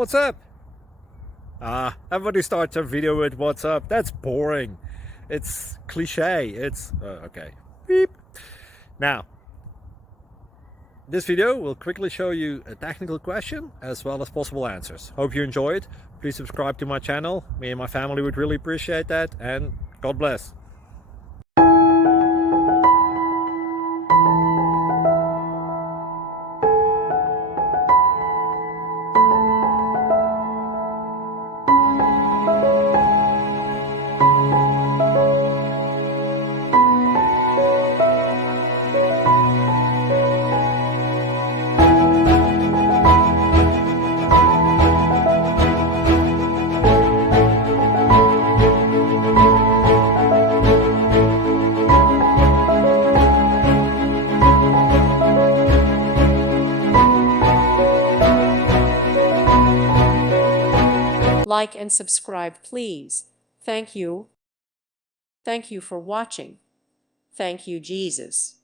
What's up? Everybody starts a video with what's up. That's boring. It's cliche. It's okay. Beep. Now, this video will quickly show you a technical question as well as possible answers. Hope you enjoy it. Please subscribe to my channel. Me and my family would really appreciate that, and God bless. Like and subscribe, please. Thank you. Thank you for watching. Thank you, Jesus.